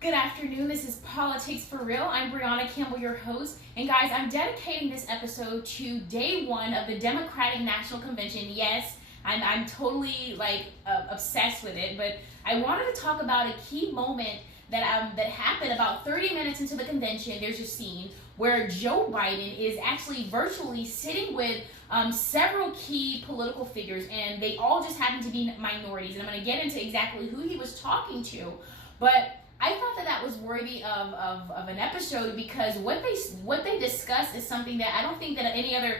Good afternoon. This is Politics for Real. I'm Brianna Campbell, your host. And guys, I'm dedicating this episode to day one of the Democratic National Convention. Yes, I'm totally obsessed with it, but I wanted to talk about a key moment that happened about 30 minutes into the convention. There's a scene where Joe Biden is actually virtually sitting with several key political figures, and they all just happen to be minorities. And I'm going to get into exactly who he was talking to, but I thought that was worthy of an episode because what they discussed is something that I don't think that any other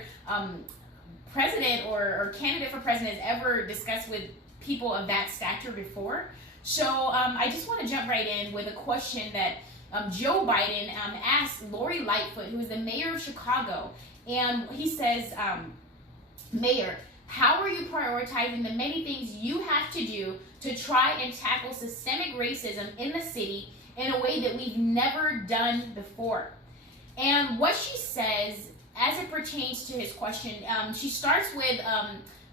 president or candidate for president has ever discussed with people of that stature before. So I just want to jump right in with a question that Joe Biden asked Lori Lightfoot, who is the mayor of Chicago, and he says, Mayor, how are you prioritizing the many things you have to do to try and tackle systemic racism in the city in a way that we've never done before? And what she says, as it pertains to his question, she starts with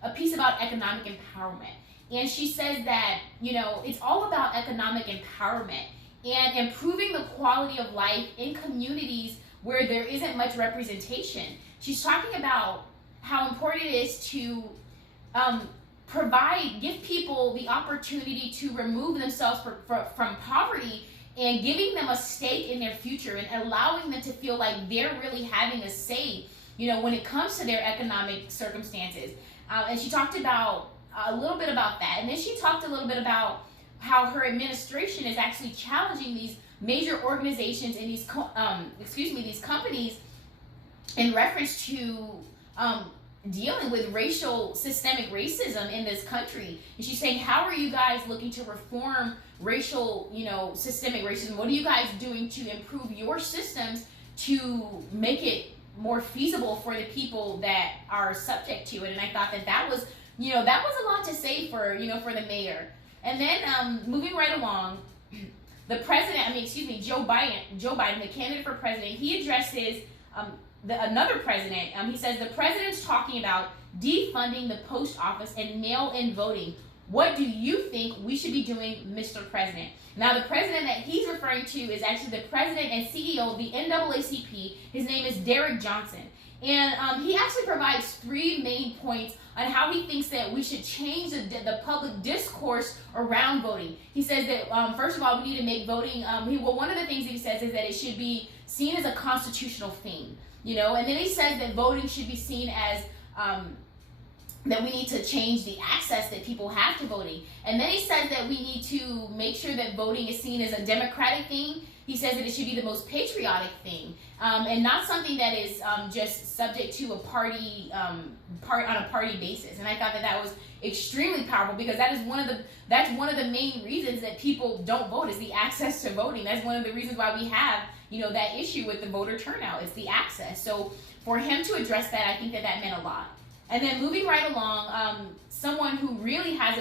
a piece about economic empowerment. And she says that, it's all about economic empowerment and improving the quality of life in communities where there isn't much representation. She's talking about how important it is to give people the opportunity to remove themselves from poverty and giving them a stake in their future and allowing them to feel like they're really having a say, when it comes to their economic circumstances. And she talked about a little bit about that. And then she talked a little bit about how her administration is actually challenging these major organizations and these companies in reference to dealing with systemic racism in this country. And she's saying, how are you guys looking to reform systemic racism? What are you guys doing to improve your systems to make it more feasible for the people that are subject to it? And I thought that was a lot to say for the mayor. And then moving right along, Joe Biden, the candidate for president, he addresses another president. He says the president's talking about defunding the post office and mail-in voting. What do you think we should be doing, Mr. President? Now, the president that he's referring to is actually the president and CEO of the NAACP. His name is Derek Johnson. And he actually provides 3 main points on how he thinks that we should change the public discourse around voting. He says that, first of all, we need to make voting, one of the things that he says is that it should be seen as a constitutional thing. And then he says that voting should be seen as that we need to change the access that people have to voting. And then he says that we need to make sure that voting is seen as a democratic thing. He says that it should be the most patriotic thing, and not something that is just subject to a party on a party basis. And I thought that was extremely powerful because that's one of the main reasons that people don't vote is the access to voting. That's one of the reasons why we have that issue with the voter turnout. It's the access. So for him to address that, I think that meant a lot. And then moving right along, someone who really has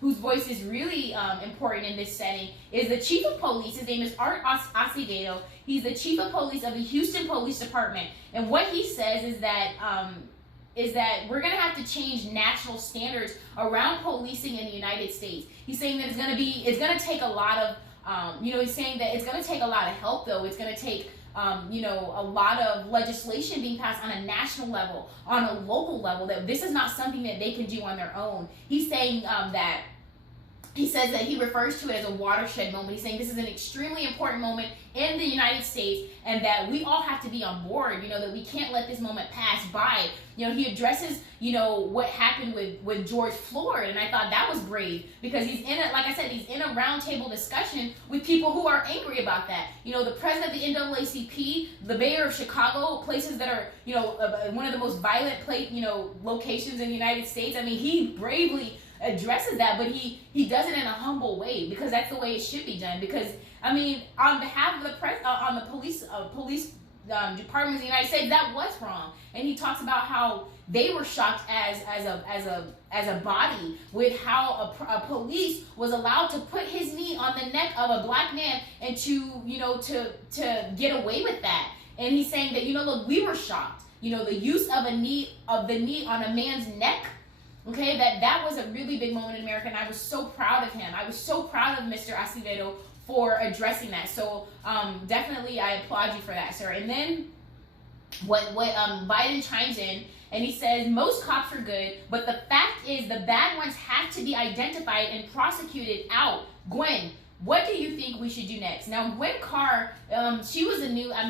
whose voice is really important in this setting is the chief of police. His name is Art Acevedo. He's the chief of police of the Houston Police Department. And what he says is that we're going to have to change national standards around policing in the United States. He's saying that it's going to take a lot of he's saying that it's going to take a lot of help, though. It's going to take, a lot of legislation being passed on a national level, on a local level, that this is not something that they can do on their own. He's saying he says that he refers to it as a watershed moment. He's saying this is an extremely important moment in the United States and that we all have to be on board, that we can't let this moment pass by. He addresses, what happened with George Floyd, and I thought that was brave because he's in a roundtable discussion with people who are angry about that. The president of the NAACP, the mayor of Chicago, places that are, one of the most violent locations in the United States. I mean, he bravely addresses that, but he does it in a humble way because that's the way it should be done. Because I mean, on behalf of the police departments in the United States, that was wrong. And he talks about how they were shocked as a body with how a police was allowed to put his knee on the neck of a black man and to get away with that. And he's saying that look, we were shocked. The use of the knee on a man's neck Okay, that was a really big moment in America, and I was so proud of him. I was so proud of Mr. Acevedo for addressing that. So definitely, I applaud you for that, sir. And then what Biden chimes in and he says most cops are good, but the fact is the bad ones have to be identified and prosecuted out. Gwen, what do you think we should do next? Now, Gwen Carr, she was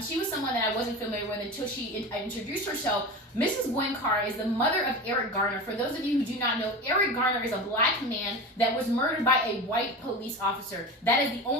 she was someone that I wasn't familiar with until she introduced herself. Mrs. Gwen Carr is the mother of Eric Garner. For those of you who do not know, Eric Garner is a black man that was murdered by a white police officer. That is the only